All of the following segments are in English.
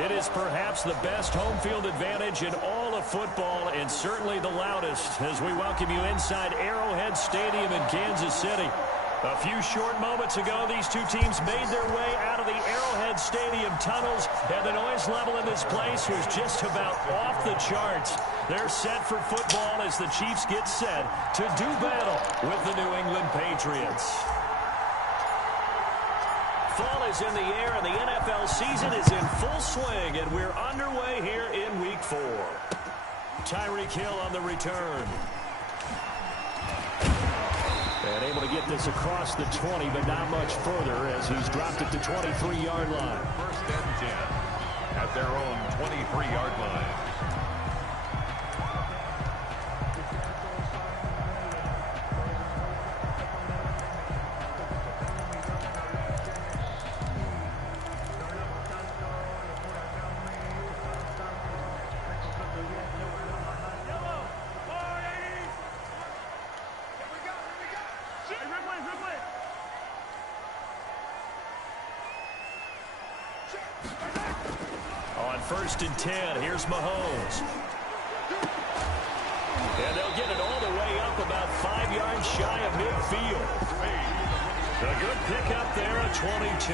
It is perhaps the best home field advantage in all of football, and certainly the loudest, as we welcome you inside Arrowhead Stadium in Kansas City. A few short moments ago, these two teams made their way out of the Arrowhead Stadium tunnels, and the noise level in this place was just about off the charts. They're set for football as the Chiefs get set to do battle with the New England Patriots. Fall is in the air, and the NFL season is in full swing, and we're underway here in Week 4. Tyreek Hill on the return. And able to get this across the 20, but not much further as he's dropped it to 23-yard line. First and 10 at their own 23-yard line. First and 10, here's Mahomes. And they'll get it all the way up about 5 yards shy of midfield. A good pickup there at 22.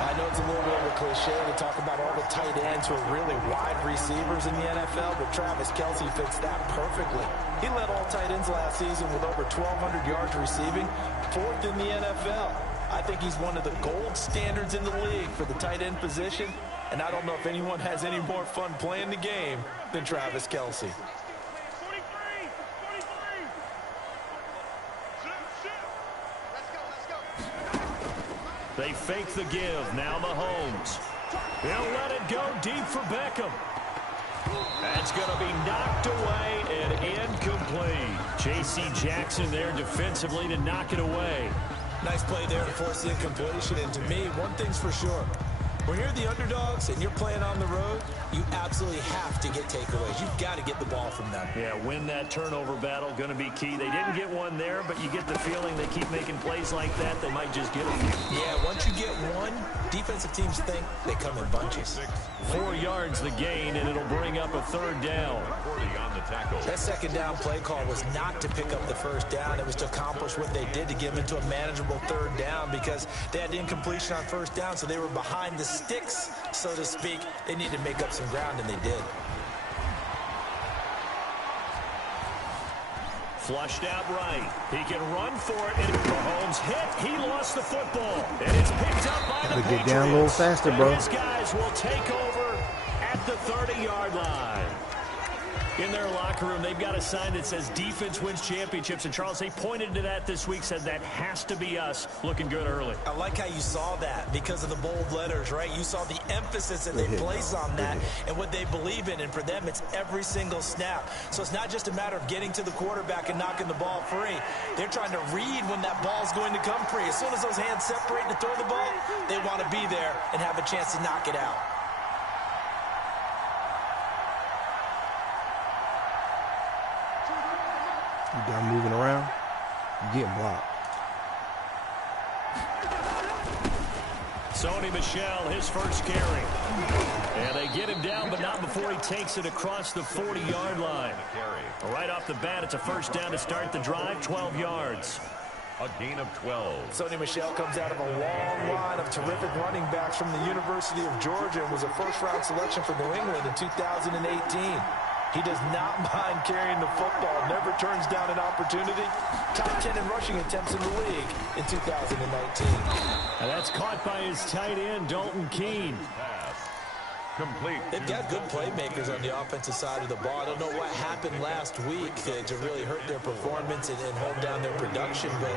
I know it's a little bit of a cliche to talk about all the tight ends who are really wide receivers in the NFL, but Travis Kelce fits that perfectly. He led all tight ends last season with over 1,200 yards receiving, 4th in the NFL. I think he's one of the gold standards in the league for the tight end position, and I don't know if anyone has any more fun playing the game than Travis Kelce. They fake the give. Now Mahomes. He'll let it go deep for Beckham. That's going to be knocked away and incomplete. J.C. Jackson there defensively to knock it away. Nice play there to force the incompletion. And to me, one thing's for sure. When you're the underdogs and you're playing on the road, you absolutely have to get takeaways. You've got to get the ball from them. Yeah, win that turnover battle, going to be key. They didn't get one there, but you get the feeling they keep making plays like that, they might just get a few. Yeah, once you get one, defensive teams think they come in bunches. 4 yards the gain, and it'll bring up a third down. That second down play call was not to pick up the first down. It was to accomplish what they did to give into a manageable third down because they had the incompletion on first down, so they were behind the sticks, so to speak. They needed to make up some ground, and they did. Flushed out right. He can run for it. And Mahomes hit. He lost the football. And it's picked up by the Patriots. Get down a little faster, bro. And his guys will take over at the 30-yard line. In their locker room, they've got a sign that says defense wins championships. And, Charles, they pointed to that this week, said that has to be us. Looking good early. I like how you saw that because of the bold letters, right? You saw the emphasis that they place on that and what they believe in. And for them, it's every single snap. So it's not just a matter of getting to the quarterback and knocking the ball free. They're trying to read when that ball's going to come free. As soon as those hands separate to throw the ball, they want to be there and have a chance to knock it out. You done moving around, you getting blocked. Sony Michel, his first carry. And they get him down, but not before he takes it across the 40-yard line. Right off the bat, it's a first down to start the drive, 12 yards. A gain of 12. Sony Michel comes out of a long line of terrific running backs from the University of Georgia and was a first-round selection for New England in 2018. He does not mind carrying the football, never turns down an opportunity. Top 10 in rushing attempts in the league in 2019. And that's caught by his tight end, Dalton Keene. Complete. They've got good playmakers on the offensive side of the ball. I don't know what happened last week to really hurt their performance and hold down their production, but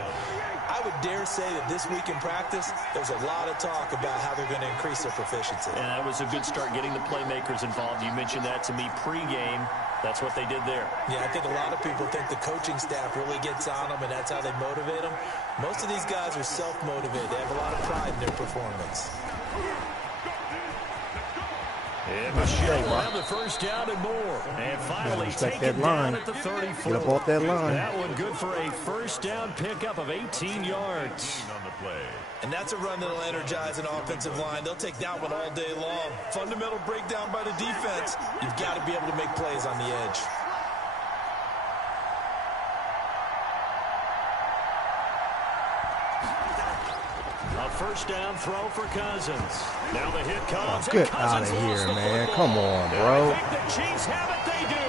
I would dare say that this week in practice, there's a lot of talk about how they're going to increase their proficiency. And that was a good start getting the playmakers involved. You mentioned that to me pregame. That's what they did there. Yeah, I think a lot of people think the coaching staff really gets on them, and that's how they motivate them. Most of these guys are self-motivated. They have a lot of pride in their performance. And Michelle will have the first down and more. And finally taken down at the 34. Get up off that line. That one good for a first down pickup of 18 yards. On the play. And that's a run that'll energize an offensive line. They'll take that one all day long. Fundamental breakdown by the defense. You've got to be able to make plays on the edge. A first down throw for Cousins. Now the hit comes. Oh, get out of here, man. Come on, bro. I think the Chiefs have it. They do.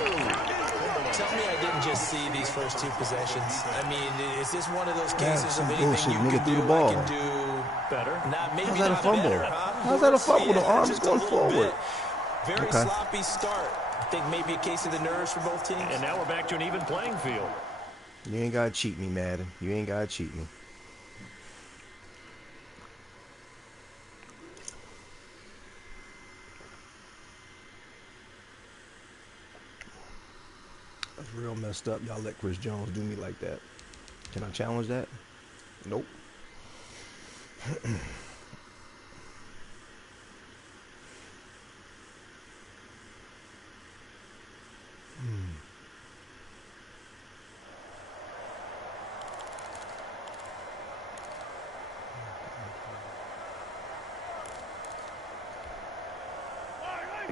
Tell me I didn't just see these first two possessions. I mean, is this one of those cases of anything you can do, I can do better? Maybe How's that a fumble? Better, huh? How's that a fumble? The arm's going forward. Very sloppy start. I think maybe a case of the nerves for both teams. And now we're back to an even playing field. You ain't got to cheat me, Madden. You ain't got to cheat me. That's real messed up. Y'all let Chris Jones do me like that. Can I challenge that? Nope.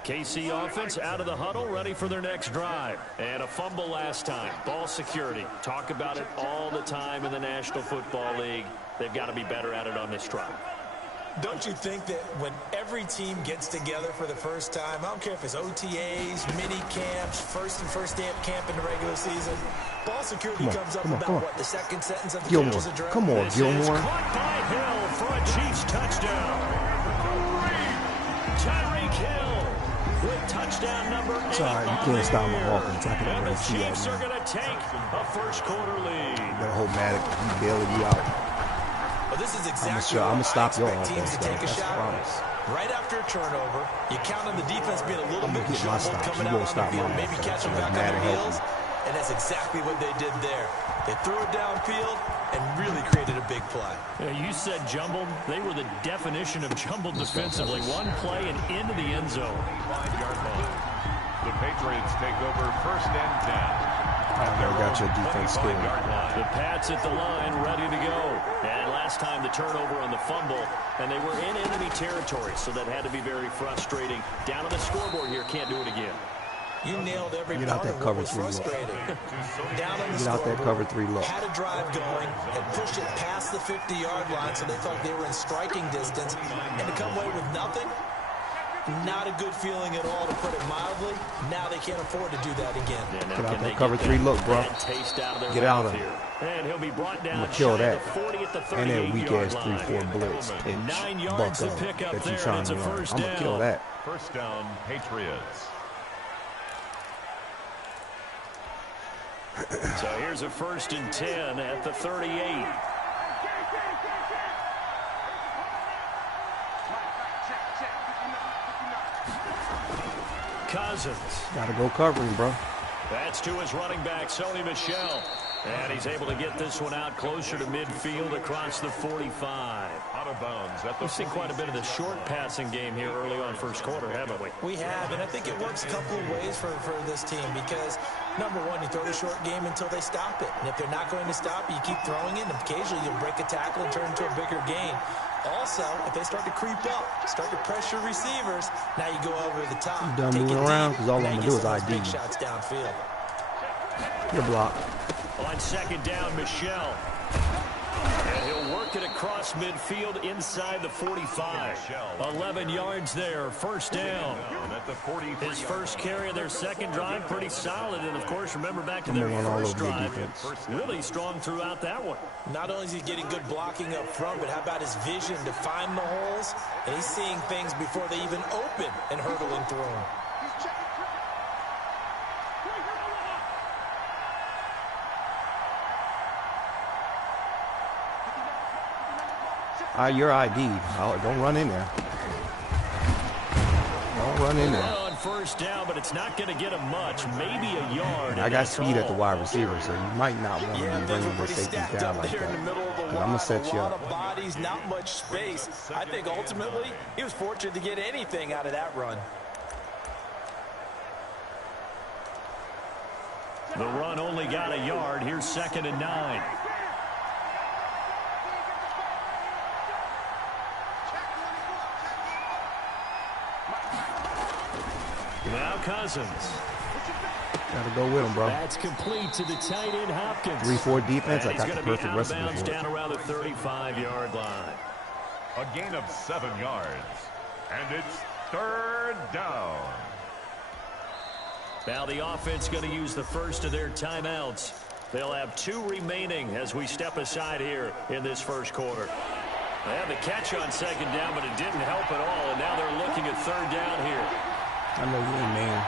KC offense out of the huddle, ready for their next drive. And a fumble last time. Ball security. Talk about it all the time in the National Football League. They've got to be better at it on this drive. Don't you think that when every team gets together for the first time, I don't care if it's OTAs, mini camps, first day of camp in the regular season, ball security comes up about what, the second sentence of the coach's address? Come on, This Gilmore. is caught by Hill for a Chiefs touchdown. Tyreek Hill with touchdown number 8. Sorry, you can't stop my offense. I can And already the see that, Chiefs are man. going to take a first quarter lead. That whole Maddox, he bailing you out. Well, this is exactly I'm gonna stop your expect teams offense, to take though. a That's shot the on promise. us. Right after a turnover, you count on the defense being a little bit get my jumbled stops. coming You out won't on stop the field, my maybe offense. catching Let back on Madden the help heels. you. And that's exactly what they did there. They threw it downfield and really created a big play. You said jumbled. They were the definition of jumbled defensively. One play and into the end zone. 5-yard line. The Patriots take over first and 10. I got your defense scared. The Pats at the line, ready to go. And last time the turnover on the fumble, and they were in enemy territory, so that had to be very frustrating. Down on the scoreboard here, can't do it again. You nailed every Get out part that of what cover was 3 look. frustrating. Down on the Get out that cover scoreboard, 3 look. had a drive going and pushed it past the 50-yard line, so they thought they were in striking distance. And to come away with nothing, not a good feeling at all, to put it mildly. Now they can't afford to do that again. Yeah, Get out that cover 3 look, bro. Get out of it. And he'll be brought down. I'm gonna kill that. The 40 at the And that weak ass 38-yard 3-4 blitz pitch. 9 yards to buck pick up that there, you trying and it's to a run. first I'm gonna kill down. that. First down, Patriots. So here's a 1st and 10 at the 38. Cousins. Gotta go covering, bro. That's to his running back, Sony Michel. And he's able to get this one out closer to midfield across the 45. Out of bounds at the We've seen quite a bit of the short passing game here early on first quarter, haven't we? We have, and I think it works a couple of ways for this team because, number one, you throw the short game until they stop it. And if they're not going to stop it, you keep throwing it, and occasionally you'll break a tackle and turn into a bigger gain. Also, if they start to creep up, start to pressure receivers, now you go over the top. You done moving around because all I'm going to do is ID. Big shots downfield. Good block. On 2nd down, Michel. And he'll work it across midfield inside the 45. 11 yards there, first down. at the 43. His first carry of their second drive, pretty solid. And, of course, remember back to I'm their gonna run all first over your drive. defense. Really strong throughout that one. Not only is he getting good blocking up front, but how about his vision to find the holes? And he's seeing things before they even open and hurdling through them. You're ID. Don't run in there. Don't run in there. On first down, but it's not going to get him much. Maybe a yard. I got speed at the wide receiver, so you might not want to be bringing the safeties down like that. I'm going to set you up. A lot of bodies, not much space. I think ultimately he was fortunate to get anything out of that run. The run only got a yard. Here's 2nd and 9. Now Cousins. Gotta go with him, bro. That's complete to the tight end Hopkins. 3-4 defense. I got the be perfect recipe for down it. around the 35-yard line. A gain of 7 yards. And it's 3rd down. Now the offense going to use the first of their timeouts. They'll have 2 remaining as we step aside here in this first quarter. They had the catch on 2nd down, but it didn't help at all. And now they're looking at 3rd down here. I know you ain't man.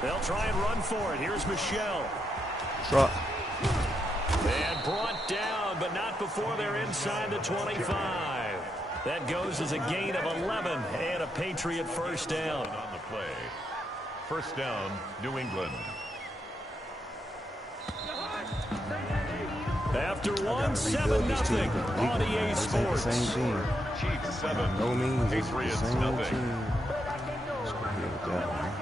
They'll try and run for it. Here's Michelle. Truck. And brought down, but not before they're inside the 25. That goes as a gain of 11 and a Patriot first down. On the play. First down, New England. After 1-7-0 on EA Sports. Same team. Chiefs 7. No means Patriots the same nothing. team. Let's go ahead with that one.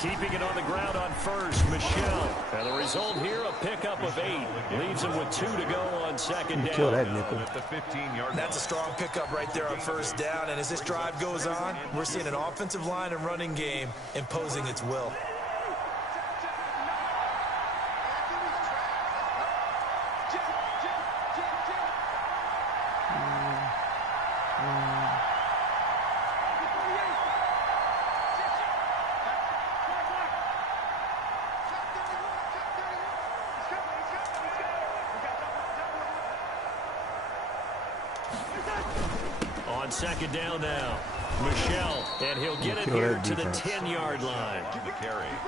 Keeping it on the ground on first, Michelle. And the result here, a pickup of 8. Leaves him with 2 to go on 2nd down. Kill that nickel. At the 15-yard That's a strong pickup right there on first down. And as this drive goes on, we're seeing an offensive line and running game imposing its will. On 2nd down now, Michelle, and he'll get it here to the 10-yard line.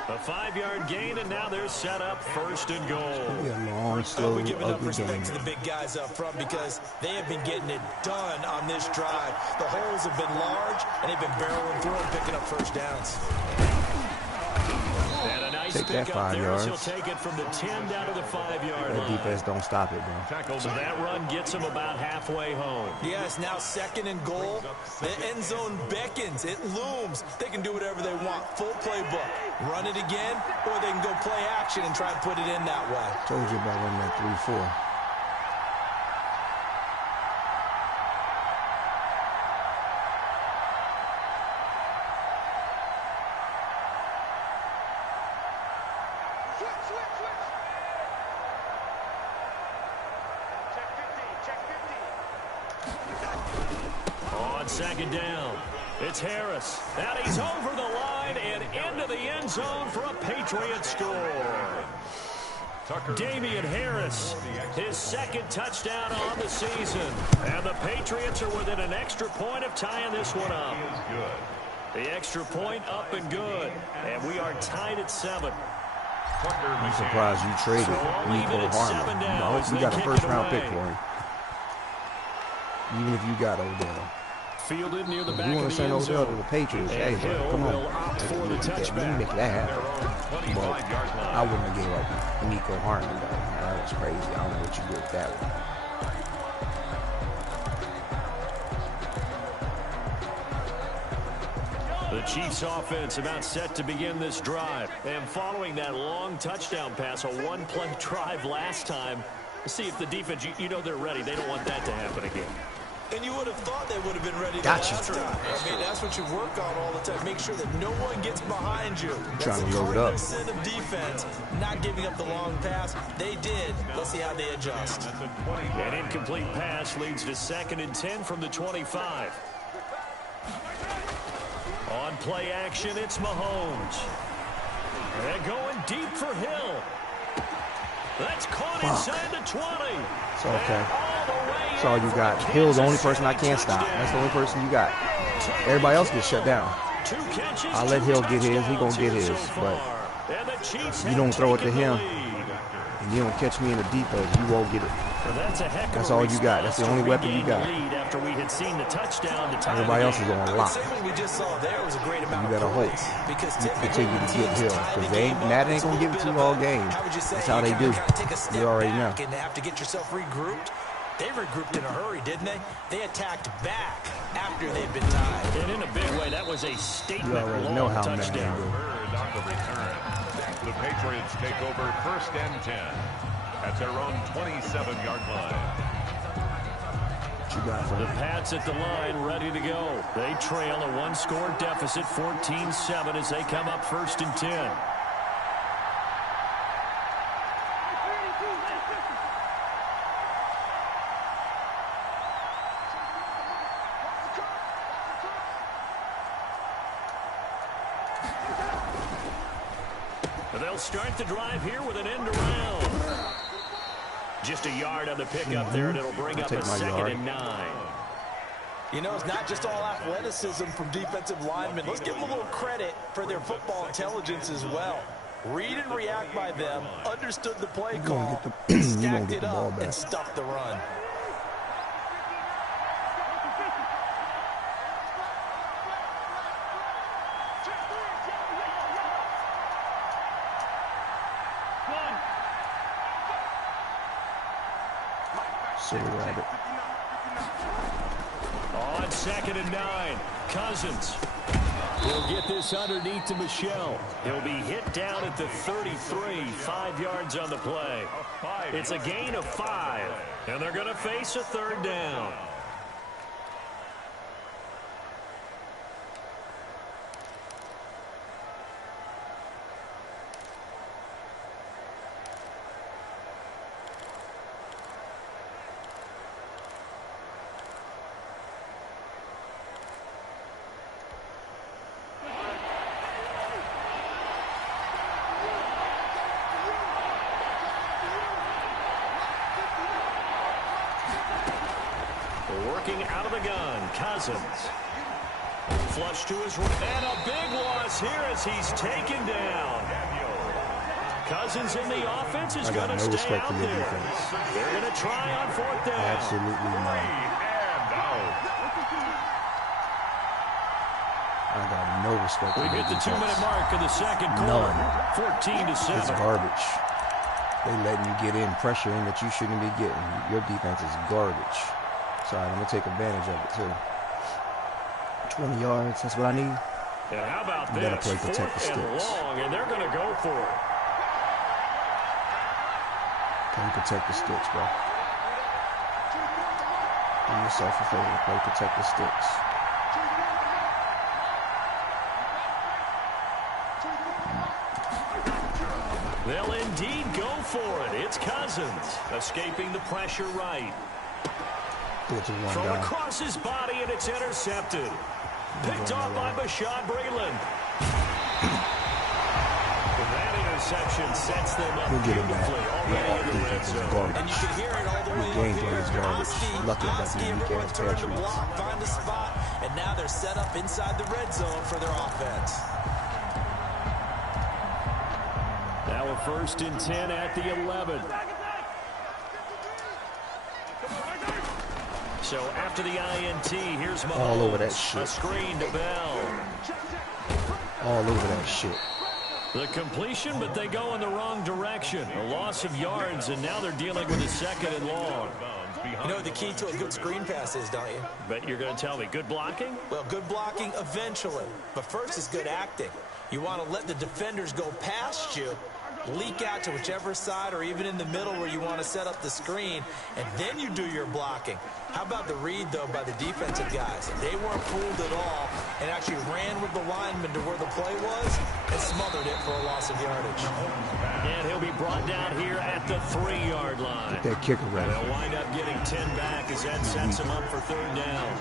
A 5-yard gain, and now they're set up 1st and goal. Yeah, long, slow, We're giving up ugly respect game. to the big guys up front because they have been getting it done on this drive. The holes have been large, and they've been barreling through and picking up first downs. And a nice Take that pick 5 up there. yards. He'll take it from the 10 down to the 5-yard That line. defense don't stop it, bro. So that run gets him about halfway home. Yes, now 2nd and goal. The end zone beckons. It looms. They can do whatever they want. Full playbook. Run it again, or they can go play action and try and put it in that way. Told you about running that 3-4. On 2nd down, it's Harris. And he's over the line and into the end zone for a Patriot score. Damian Harris, his 2nd touchdown on the season. And the Patriots are within an extra point of tying this one up. The extra point up and good. And we are tied at 7. I'm surprised you traded Nico Harman. We got a first-round pick for him. Even if you got Odell. Fielded near the back You want of to the send end Odell to zone. the Patriots? Hey, And Hill come on. will opt for the touchback. Let me make that happen. But I wouldn't have gave up Nico Harman, though. That was crazy. I don't know what you did with that one. The Chiefs offense about set to begin this drive. And following that long touchdown pass, a one-play drive last time, see if the defense, you know they're ready. They don't want that to happen again. And you would have thought they would have been ready Gotcha. last time. I mean, that's what you work on all the time. Make sure that no one gets behind you. Trying to load up. That's the of defense, not giving up the long pass. They did. Let's see how they adjust. An incomplete pass leads to 2nd and 10 from the 25. On play action, it's Mahomes. They're going deep for Hill. That's caught inside the 20. It's okay. That's all you got. Hill's the only person I can't stop. That's the only person you got. Everybody else gets shut down. I'll let Hill get his. He gonna get his. But you don't throw it to him. You don't catch me in the defense, you won't get it. Well, that's all you got. That's the only weapon you got. After we had seen the touchdown to everybody else is on lock. We just saw there was a great amount you better hope you continue to get Hill, because Madden ain't gonna give it to you all game. That's how they do. You already know. And have to get yourself regrouped. They regrouped in a hurry, didn't they? They attacked back after they'd been tied. And in a big way, that was a statement. You already know how Madden do. On the return, the Patriots take over 1st and 10 at their own 27-yard line. The Pats at the line, ready to go. They trail a one-score deficit, 14-7, as they come up 1st and 10. They'll start the drive here with an end around. Just a yard on the pickup there, and it'll bring up a 2nd and 9. You know, it's not just all athleticism from defensive linemen. Let's give them a little credit for their football intelligence as well. Read and react by them, understood the play call, stacked it up, and stuffed the run. Rabbit. On 2nd and 9, Cousins. He'll get this underneath to Michelle. He'll be hit down at the 33, 5 yards on the play. It's a gain of 5, and they're going to face a 3rd down. Working out of the gun, Cousins. Flush to his right, and a big loss here as he's taken down. Cousins in the offense is going to stay out there. They're going to try on 4th down. Absolutely not. I got no respect for the defense. We hit the 2-minute mark of the 2nd quarter. None. 14-7. It's garbage. They letting you get in pressure in that you shouldn't be getting. Your defense is garbage. Sorry, I'm going to take advantage of it, too. 20 yards, that's what I need. And how about this? You got to play protect the sticks. And they're going to go for it. Can you protect the sticks, bro? Do yourself a favor, play protect the sticks. They'll indeed go for it. It's Cousins escaping the pressure right. From across his body, and it's intercepted. Picked off by Bashaud Breeland. That interception sets them up beautifully already in the red zone. And you can hear it all the way game plan is garbage. Lucky I got the unique ass Patriots. Find a spot, and now they're set up inside the red zone for their offense. Now a 1st and 10 at the 11. So after the INT, here's Mahomes. All over that shit. A screen to Bell. All over that shit. The completion, but they go in the wrong direction. A loss of yards, and now they're dealing with a 2nd and long. You know what the key to a good screen pass is, don't you? Bet you're going to tell me. Good blocking? Well, good blocking eventually. But first is good acting. You want to let the defenders go past you, leak out to whichever side or even in the middle where you want to set up the screen, and then you do your blocking. How about the read, though, by the defensive guys? They weren't fooled at all and actually ran with the lineman to where the play was and smothered it for a loss of yardage. And he'll be brought down here at the 3-yard line. Get that kicker right. They'll wind up getting 10 back as that sets him up for 3rd down.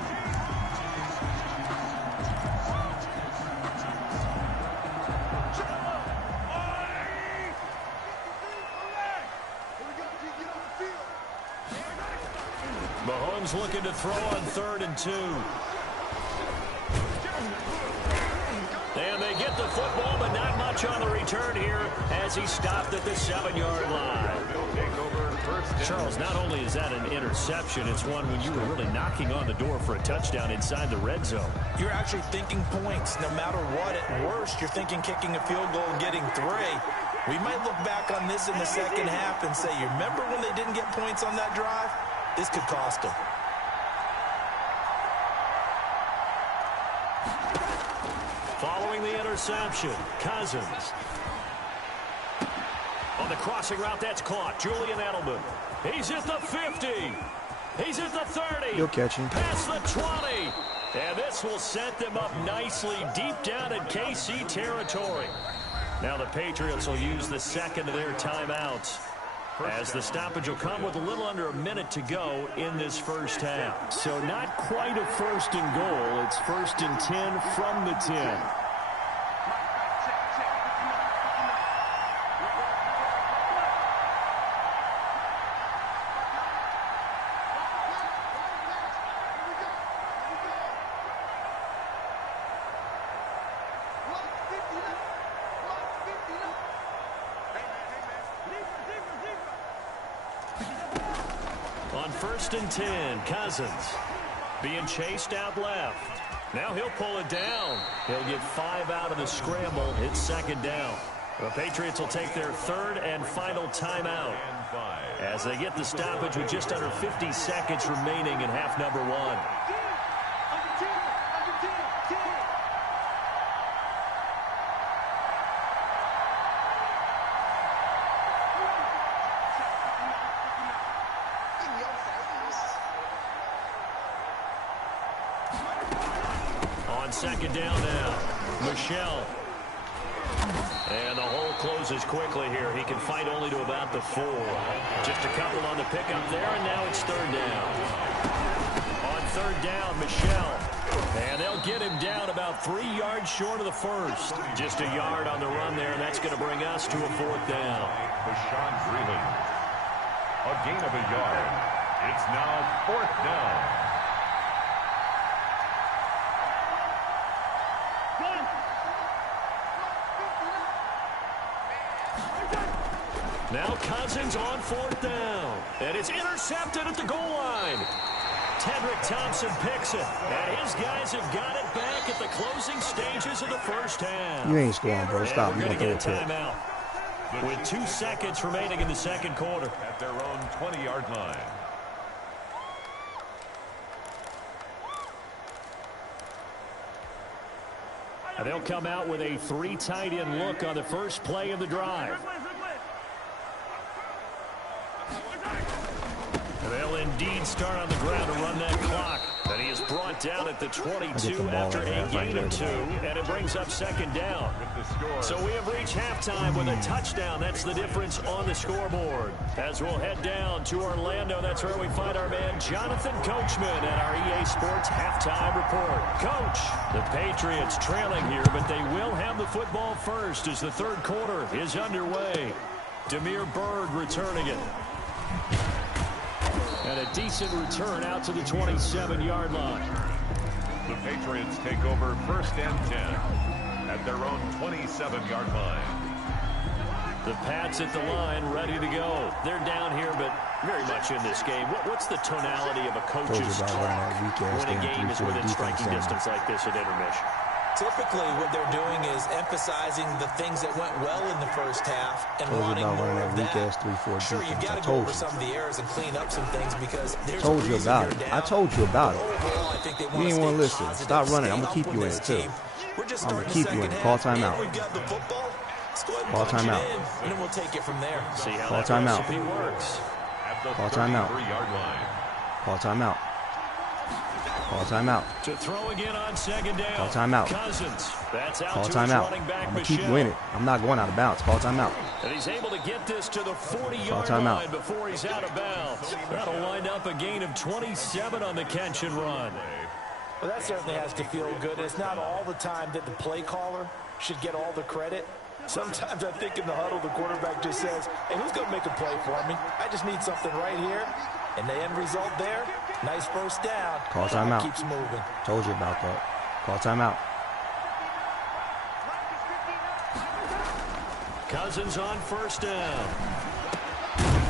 Mahomes looking to throw on 3rd and 2. And they get the football, but not much on the return here as he stopped at the 7-yard line. Charles, not only is that an interception, it's one when you were really knocking on the door for a touchdown inside the red zone. You're actually thinking points. No matter what, at worst, you're thinking kicking a field goal and getting 3. We might look back on this in the second half and say, you remember when they didn't get points on that drive? This could cost them. Following the interception, Cousins. On the crossing route, that's caught. Julian Edelman. He's at the 50. He's at the 30. He'll catch him. Past the 20. And this will set them up nicely deep down in KC territory. Now the Patriots will use the second of their timeouts, as the stoppage will come with a little under a minute to go in this first half. So not quite a 1st and goal. It's 1st and 10 from the 10. On 1st and 10, Cousins being chased out left. Now he'll pull it down. He'll get 5 out of the scramble. It's 2nd down. The Patriots will take their 3rd and final timeout as they get the stoppage with just under 50 seconds remaining in half number 1. On 2nd down now, Michel. And the hole closes quickly here. He can fight only to about the 4. Just a couple on the pickup there, and now it's 3rd down. On 3rd down, Michel. And they'll get him down about 3 yards short of the 1st. Just a yard on the run there, and that's going to bring us to a 4th down. Bashawn Breeland. A gain of a yard. It's now 4th down. Now Cousins on 4th down. And it's intercepted at the goal line. Tedrick Thompson picks it. And his guys have got it back at the closing stages of the first half. You ain't scoring, bro. Stop. We're You're going going to to get a throw a pick. timeout with 2 seconds remaining in the 2nd quarter. At their own 20-yard line. And they'll come out with a 3 tight end look on the first play of the drive. And they'll indeed start on the ground to run that clock. And he is brought down at the 22 after a gain of 2. And it brings up 2nd down. So we have reached halftime with a touchdown. That's the difference on the scoreboard. As we'll head down to Orlando, that's where we find our man Jonathan Coachman at our EA Sports halftime report. Coach, the Patriots trailing here, but they will have the football first as the 3rd quarter is underway. Demir Bird returning it. And a decent return out to the 27-yard line. The Patriots take over 1st and 10 at their own 27-yard line. The Pats at the line, ready to go. They're down here, but very much in this game. What's the tonality of a coach's talk when a game is within striking distance like this at intermission? Typically, what they're doing is emphasizing the things that went well in the first half and wanting more of that. Sure, you've got to go over some of the errors and clean up some things because there's told you about it. I told you about it. Overall, I think they You didn't want to listen. Stop running. I'm going to keep you in it, too. I'm going to keep you in it. Call timeout. We've got the football. Let's go ahead and Call punch it timeout. in, and then we'll take it from there. See how Call that timeout. recipe works. Call timeout. Call timeout. Call timeout. To throw again on 2nd down. Call timeout. Cousins. That's out Call to timeout. his running back, I'm going to keep you in it. Michel. I'm not going out of bounds. Call timeout. And he's able to get this to the 40-yard timeout. line before he's out of bounds. That'll wind up a gain of 27 on the catch and run. Well, that certainly has to feel good. It's not all the time that the play caller should get all the credit. Sometimes I think in the huddle, the quarterback just says, hey, who's going to make a play for me? I just need something right here. And the end result there, nice first down. Call timeout. Keeps moving. Told you about that. Call timeout. Cousins on 1st down.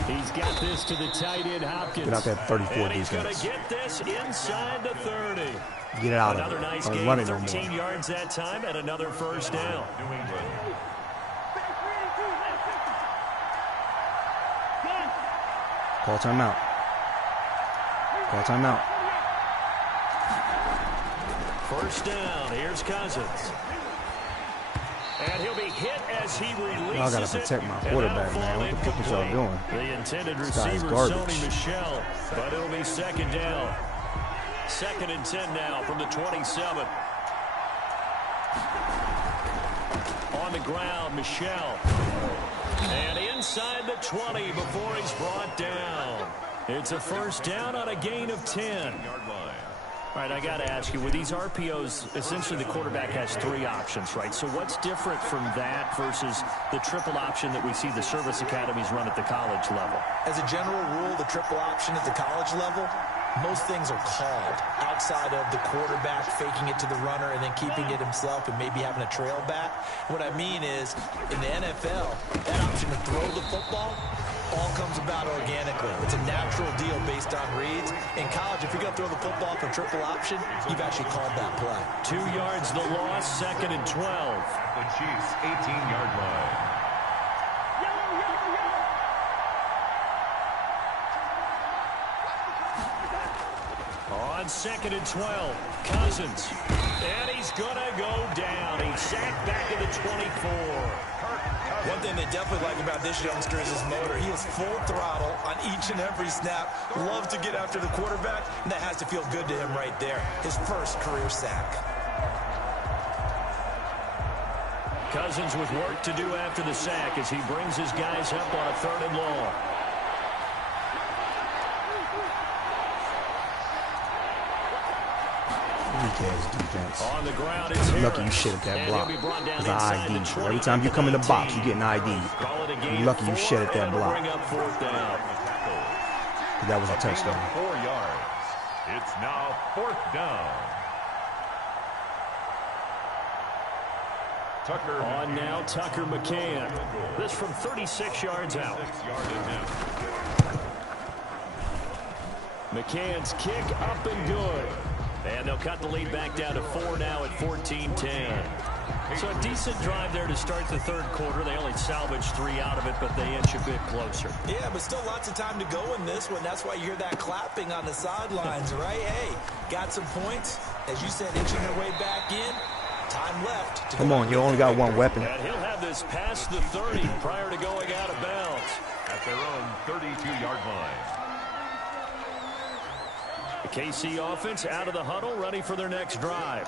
He's got this to the tight end, Hopkins. Get out that 34 And he's going defense. to get this inside the 30. Get it out Another of it. nice Don't game, run it no 13 more. yards that time, and another first down. New England. Call timeout. Call timeout. First down. Here's Cousins. And he'll be hit as he releases Y'all gotta protect my quarterback, man. What the fuck is y'all doing? The intended This guy's receiver, garbage. Sony Michel, but it'll be second down. Second and 10 now from the 27. On the ground, Michel. And inside the 20 before he's brought down. It's a first down on a gain of 10. All right, I got to ask you, with these RPOs, essentially the quarterback has 3 options, right? So what's different from that versus the triple option that we see the service academies run at the college level? As a general rule, the triple option at the college level, most things are called outside of the quarterback faking it to the runner and then keeping it himself and maybe having a trail back. What I mean is, in the NFL, that option to throw the football all comes about organically. It's a natural deal based on reads. In college, if you're going to throw the football for triple option, you've actually called that play. 2 yards the loss, second and 12. The Chiefs' 18-yard line. On second and 12, Cousins. And he's going to go down. He's sacked back at the 24. One thing they definitely like about this youngster is his motor. He is full throttle on each and every snap. Loves to get after the quarterback, and that has to feel good to him right there. His first career sack. Cousins with work to do after the sack as he brings his guys up on a third and long. Defense. On the ground, it's Lucky you shit at that block. Because I ID. Every time you come in the box, you get an ID. You're lucky you shit at that block. That was a touchdown. 4 yards. It's now 4th down. Tucker. On now, Tucker McCann. This from 36 yards out. McCann's kick up and good. And they'll cut the lead back down to 4 now at 14-10. So a decent drive there to start the third quarter. They only salvaged 3 out of it, but they inch a bit closer. Yeah, but still lots of time to go in this one. That's why you hear that clapping on the sidelines, right? Hey, got some points. As you said, inching their way back in. Time left. Come on, you only got one weapon. And he'll have this past the 30 prior to going out of bounds. At their own 32-yard line. The KC offense out of the huddle, ready for their next drive.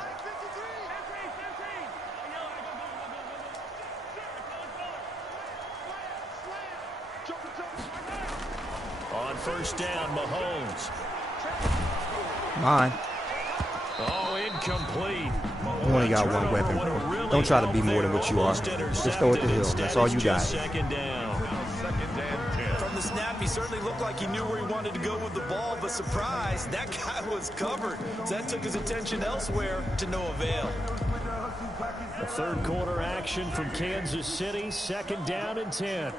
On first down, Mahomes. Mine. Oh, incomplete. You only got one weapon, bro. Don't try to be more than what you are. Just throw it to Hill. That's all you got. Second down. From the snap, he certainly looked like he knew where he wanted to go with the ball, but surprise, that guy was covered. So that took his attention elsewhere to no avail. A third quarter action from Kansas City, second down and 10.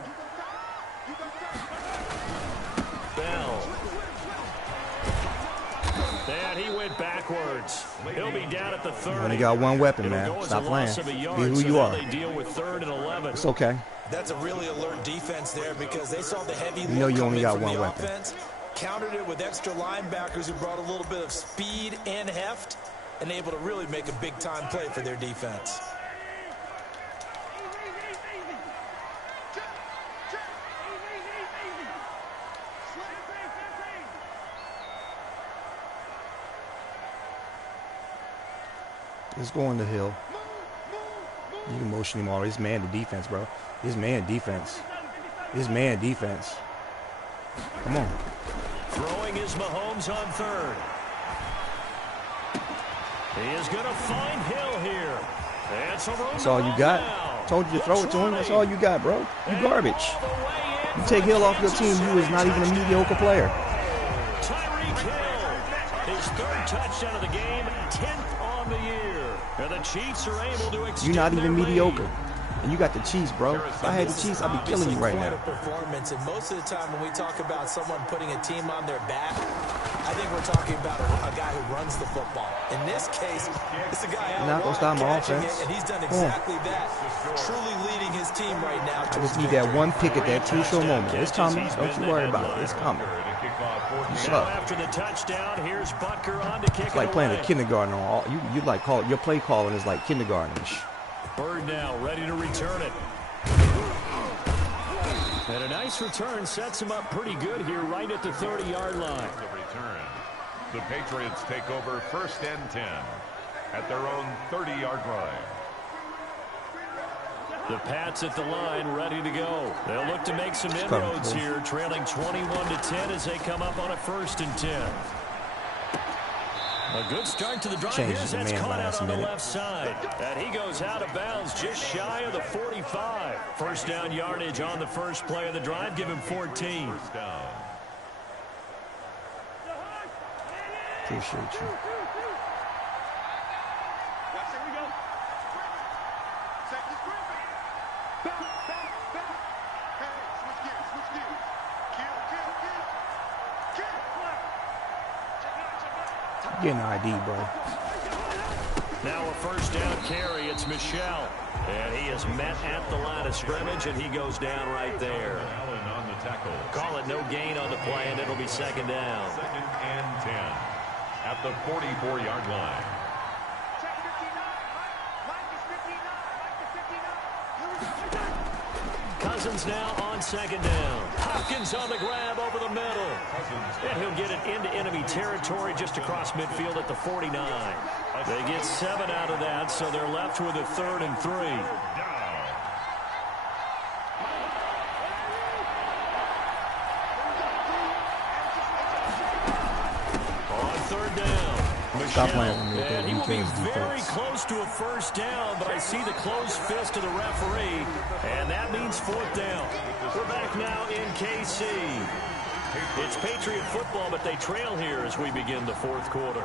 Bell. And he went backwards. He'll be down at the 30. You only got one weapon, man. Stop playing. Be who you are. They deal with 3rd and 11. It's okay. That's a really alert defense there because they saw the heavy You know look you only coming got from one the weapon. offense, countered it with extra linebackers who brought a little bit of speed and heft, and able to really make a big-time play for their defense. Let's go on the Hill. You can motion him already. It's man to defense, bro. It's man defense. It's man defense. Come on. Throwing is Mahomes on 3rd. He is going to find Hill here. That's all you got. Told you to throw it to him. That's all you got, bro. You garbage. You take Hill off your team, you is not even a mediocre player. Tyreek Hill, his 3rd touchdown of the game, 10th on the year. And the Chiefs are able to extend You're not even their lead. mediocre. And you got the Chiefs, bro. If I had the Chiefs, I'd be killing you right now. Performance, and most of the time when we talk about someone putting a team on their back, I think we're talking about a guy who runs the football. In this case, it's a guy out not gonna stop my offense. and he's done exactly that. Truly leading his team right now. I just need that one pick at that crucial moment. It's coming. Don't you worry about it. It's coming. You suck. After the touchdown, here's Butker on to kick It's like playing a kindergarten. You like your play calling is like kindergarten-ish. Bird now ready to return it. And a nice return sets him up pretty good here right at the 30-yard line. The return. The Patriots take over 1st and 10 at their own 30-yard line. The Pats at the line ready to go. They'll look to make some inroads here, trailing 21-10 as they come up on a 1st and 10. A good start to the drive. Here's that's caught out on the left side. And he goes out of bounds just shy of the 45. First down yardage on the first play of the drive. Give him 14. First down. Appreciate you. Getting an ID, bro. Now a first down carry. It's Michelle. And he is met at the line of scrimmage, and he goes down right there. Allen on the tackle. Call it no gain on the play, and it'll be 2nd down. 2nd and 10 at the 44-yard line. Cousins now on 2nd down. Hopkins on the grab over the middle. And he'll get it into enemy territory just across midfield at the 49. They get 7 out of that, so they're left with a 3rd and 3. On 3rd down. Stop playing with me with that And he will be UK's very defense. close to a first down, but I see the closed fist of the referee, and that means 4th down. We're back now in KC. It's Patriot football, but they trail here as we begin the 4th quarter.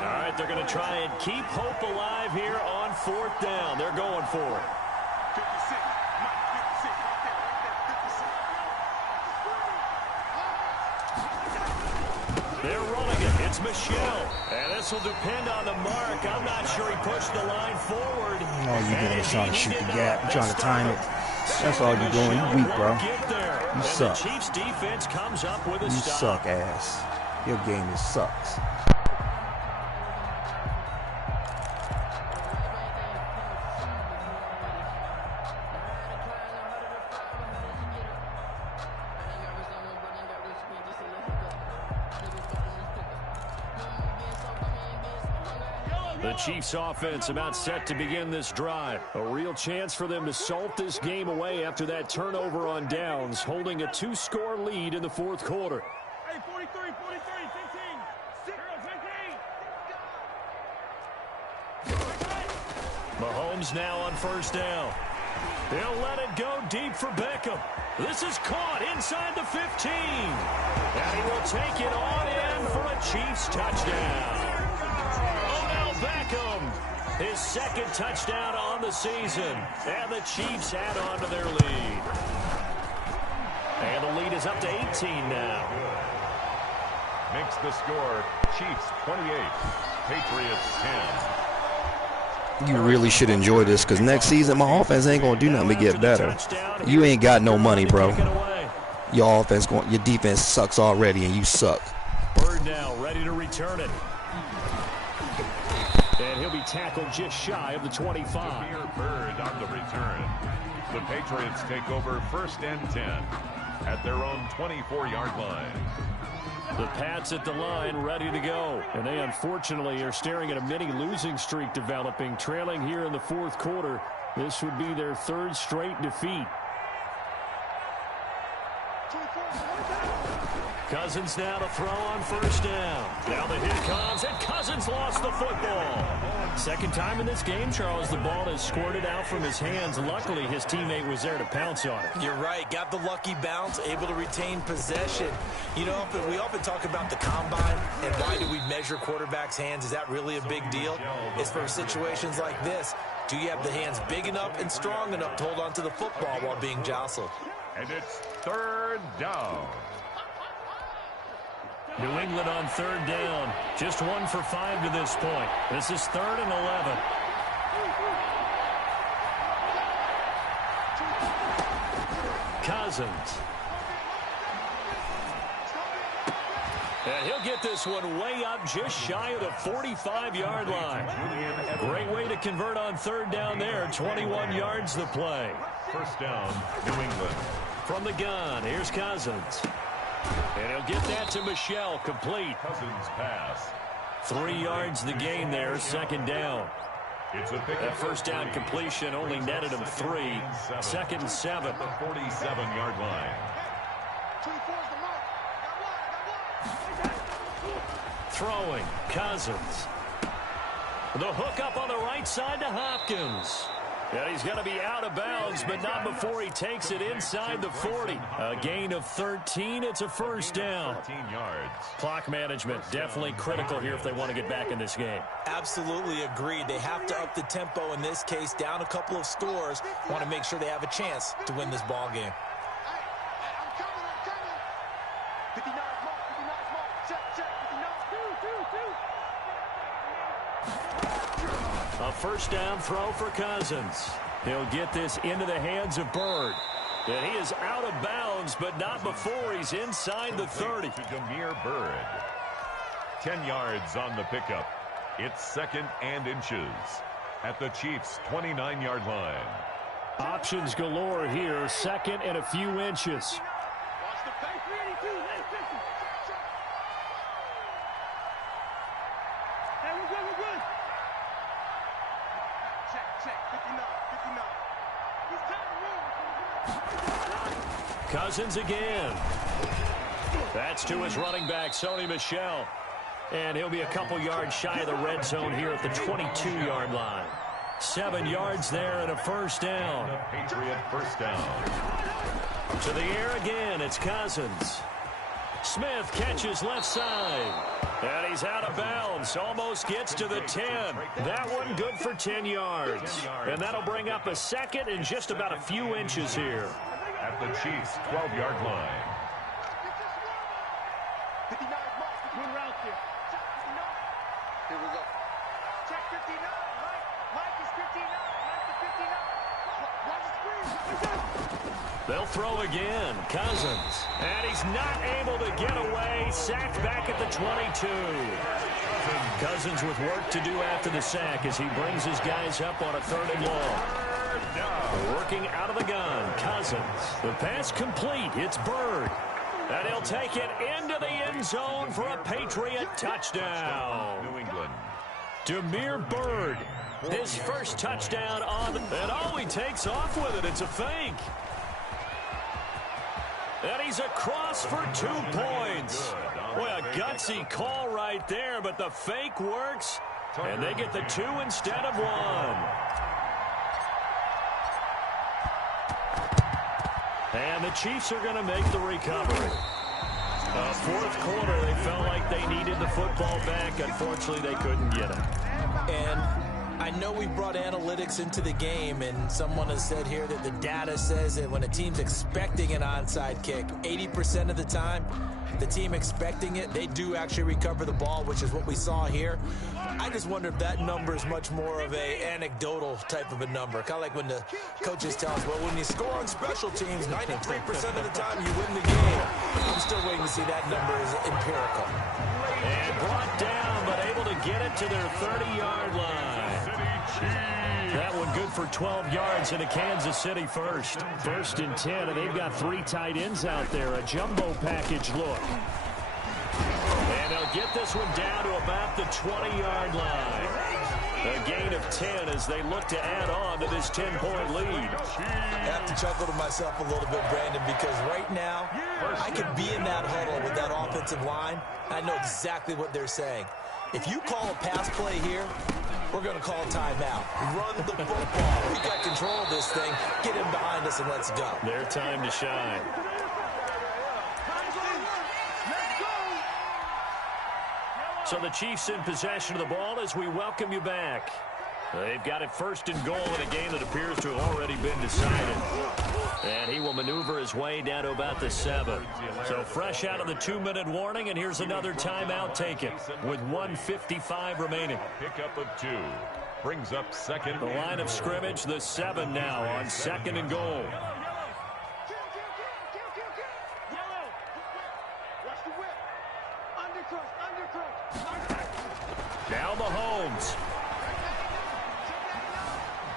All right, they're going to try and keep hope alive here on 4th down. They're going for it. They're running it. It's Michelle. And this will depend on the mark. I'm not sure he pushed the line forward. All you doing is trying to shoot the gap, trying to time it. That's all you're doing. You weak, bro. You suck. The Chiefs defense comes up with a You stop. suck, ass. Your game is sucks. The Chiefs offense about set to begin this drive. A real chance for them to salt this game away after that turnover on downs, holding a 2-score lead in the 4th quarter. Hey, 43, 15. Mahomes now on 1st down. They'll let it go deep for Beckham. This is caught inside the 15. And he will take it on in for a Chiefs touchdown. Beckham, his 2nd touchdown on the season, and the Chiefs add on to their lead. And the lead is up to 18 now. Makes the score Chiefs 28, Patriots 10. You really should enjoy this because next season my offense ain't gonna do nothing but get better. You ain't got no money, bro. Your defense sucks already, and you suck. Bird now ready to return it. And he'll be tackled just shy of the 25. Bird on the return. The Patriots take over 1st and 10 at their own 24-yard line. The Pats at the line ready to go. And they unfortunately are staring at a mini losing streak developing, trailing here in the 4th quarter. This would be their 3rd straight defeat. Cousins now to throw on first down. Now the hit comes, and Cousins lost the football. Second time in this game, Charles, the ball has squirted out from his hands. Luckily, his teammate was there to pounce on it. You're right. Got the lucky bounce, able to retain possession. You know, we often talk about the combine and why do we measure quarterbacks' hands. Is that really a big deal? It's for situations like this. Do you have the hands big enough and strong enough to hold on to the football while being jostled? And it's third down. New England on third down. Just 1 for 5 to this point. This is 3rd and 11. Cousins. And he'll get this one way up just shy of the 45-yard line. Great way to convert on third down there. 21 yards the play. First down, New England. From the gun, here's Cousins. And he'll get that to Michel, complete. Cousins pass. 3 yards the gain there, second down. It's a pick. That first down completion only netted him 3. 2nd and 7. At the 47-yard line. Throwing, Cousins. The hook up on the right side to Hopkins. And he's going to be out of bounds, but not before he takes it inside the 40. A gain of 13. It's a first down. 13 yards. Clock management definitely critical here if they want to get back in this game. Absolutely agreed. They have to up the tempo in this case, down a couple of scores. Want to make sure they have a chance to win this ball game. A first down throw for Cousins. He'll get this into the hands of Bird. And he is out of bounds, but not before he's inside the 30. To Demir Bird. 10 yards on the pickup. It's 2nd and inches. At the Chiefs' 29-yard line. Options galore here. 2nd and a few inches. Cousins again. That's to his running back, Sony Michel. And he'll be a couple yards shy of the red zone here at the 22-yard line. 7 yards there and a first down. Patriot first down. To the air again, it's Cousins. Smith catches left side. And he's out of bounds. Almost gets to the 10. That one good for 10 yards. And that'll bring up a 2nd and just about a few inches here. At the Chiefs' 12-yard line. Here we go. Check 59. Mike is 59. Mike the 59. Watch the screen. They'll throw again. Cousins. And he's not able to get away. Sacked back at the 22. Cousins with work to do after the sack as he brings his guys up on a 3rd and long. Working out of the gun. Cousins. The pass complete. It's Bird. And he'll take it into the end zone for a Patriot touchdown. New England. Demir Bird. His first touchdown on. And all he takes off with it, it's a fake. And he's across for 2 points. Boy, a gutsy call right there, but the fake works. And they get the 2 instead of 1. And the Chiefs are going to make the recovery. 4th quarter, they felt like they needed the football back. Unfortunately, they couldn't get it. And I know we brought analytics into the game, and someone has said here that the data says that when a team's expecting an onside kick, 80% of the time, the team expecting it, they do actually recover the ball, which is what we saw here. I just wonder if that number is much more of a anecdotal type of a number. Kind of like when the coaches tell us, well, when you score on special teams, 93% of the time you win the game. I'm still waiting to see that number is empirical. And brought down, but able to get it to their 30-yard line. That one good for 12 yards in a Kansas City first. 1st and 10, and they've got 3 tight ends out there. A jumbo package look. And they'll get this one down to about the 20-yard line. A gain of 10 as they look to add on to this 10-point lead. I have to chuckle to myself a little bit, Brandon, because right now I could be in that huddle with that offensive line. I know exactly what they're saying. If you call a pass play here, we're going to call a timeout. Run the football. We got control of this thing. Get him behind us and let's go. Their time to shine. So the Chiefs in possession of the ball as we welcome you back. They've got it first and goal in a game that appears to have already been decided. And he will maneuver his way down to about the 7. So fresh out of the 2-minute warning, and here's another timeout taken with 1:55 remaining. Pickup of 2 brings up second. The line of scrimmage, the 7 now on second and goal. Now Mahomes.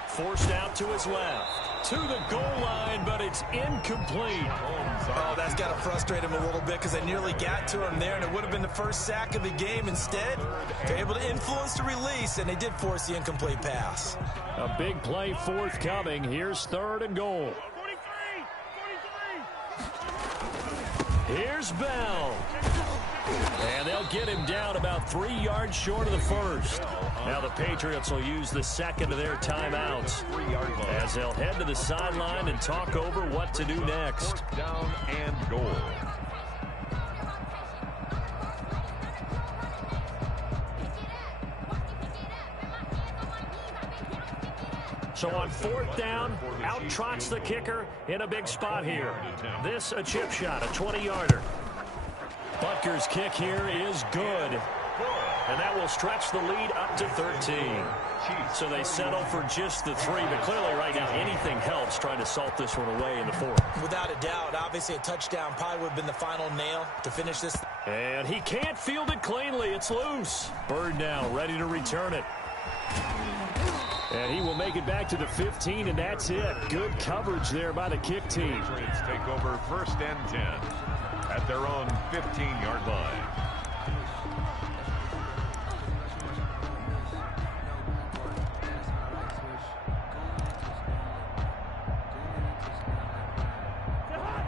Forced out to his left. To the goal line, but it's incomplete. Oh, that's got to frustrate him a little bit because they nearly got to him there, and it would have been the first sack of the game. Instead, they're able to influence the release, and they did force the incomplete pass. A big play forthcoming. Here's third and goal. Here's Bell. And they'll get him down about 3 yards short of the first. Now the Patriots will use the second of their timeouts as they'll head to the sideline and talk over what to do next. Down and goal. So on fourth down, out trots the kicker in a big spot here. This a chip shot, a 20-yarder. Butker's kick here is good. And that will stretch the lead up to 13. So they settle for just the 3, but clearly right now anything helps trying to salt this one away in the 4th. Without a doubt, obviously a touchdown probably would have been the final nail to finish this. And he can't field it cleanly. It's loose. Bird now ready to return it. And he will make it back to the 15, and that's it. Good coverage there by the kick team. Patriots take over first and 10 at their own 15-yard line.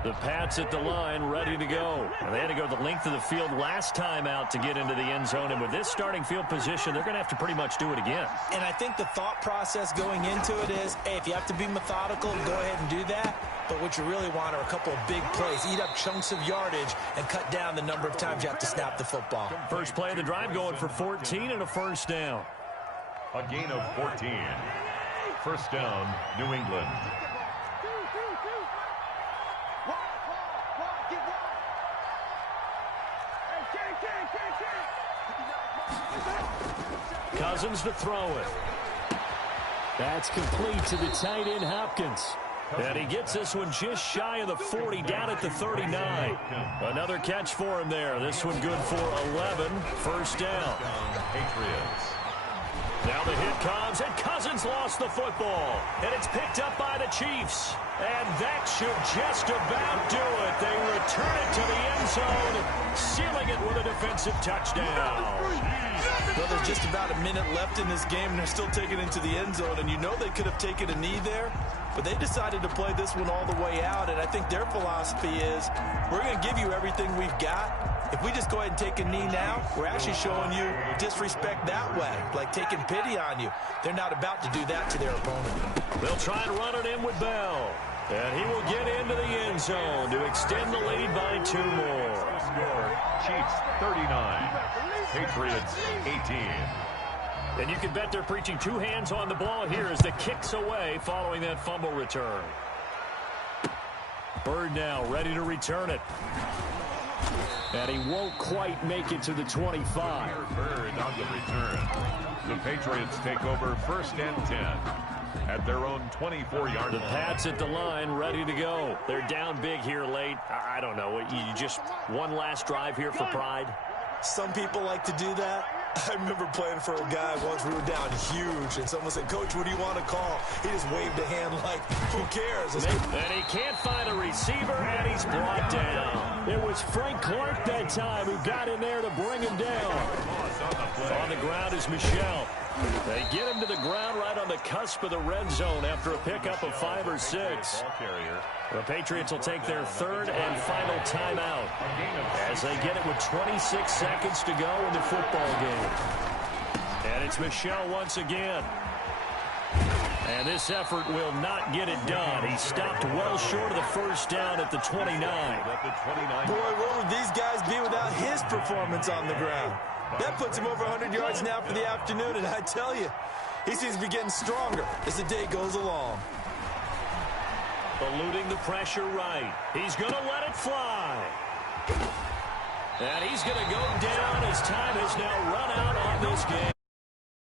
The Pats at the line, ready to go. And they had to go the length of the field last time out to get into the end zone. And with this starting field position, they're going to have to pretty much do it again. And I think the thought process going into it is, hey, if you have to be methodical, go ahead and do that. But what you really want are a couple of big plays. Eat up chunks of yardage and cut down the number of times you have to snap the football. First play of the drive going for 14 and a first down. A gain of 14. First down, New England. Cousins to throw it. That's complete to the tight end, Hopkins. And he gets this one just shy of the 40, down at the 39. Another catch for him there. This one good for 11. First down. Patriots. Now the hit comes, and Cousins lost the football. And it's picked up by the Chiefs. And that should just about do it. They return it to the end zone, sealing it with a defensive touchdown. Well, there's just about a minute left in this game, and they're still taking it into the end zone. And you know they could have taken a knee there, but they decided to play this one all the way out. And I think their philosophy is, we're going to give you everything we've got. If we just go ahead and take a knee now, we're actually showing you disrespect that way, like taking pity on you. They're not about to do that to their opponent. They'll try and run it in with Bell. And he will get into the end zone to extend the lead by 2 more. Score, Chiefs 39, Patriots 18. And you can bet they're preaching 2 hands on the ball here as the kick's away following that fumble return. Bird now ready to return it. And he won't quite make it to the 25. Bird on the return. The Patriots take over first and 10 at their own 24-yard line. The Pats at the line, ready to go. They're down big here late. I don't know. You just one last drive here for pride? Some people like to do that. I remember playing for a guy once. We were down huge, and someone said, "Coach, what do you want to call?" He just waved a hand like, who cares? And he can't find a receiver, and he's brought down. It was Frank Clark that time who got in there to bring him down. On the ground is Michel. They get him to the ground right on the cusp of the red zone after a pickup of 5 or 6. The Patriots will take their third and final timeout as they get it with 26 seconds to go in the football game. And it's Michel once again. And this effort will not get it done. He stopped well short of the first down at the 29. Boy, what would these guys be without his performance on the ground? That puts him over 100 yards now for the afternoon, and I tell you, he seems to be getting stronger as the day goes along. Eluding the pressure right. He's going to let it fly. And he's going to go down as time has now run out on this game.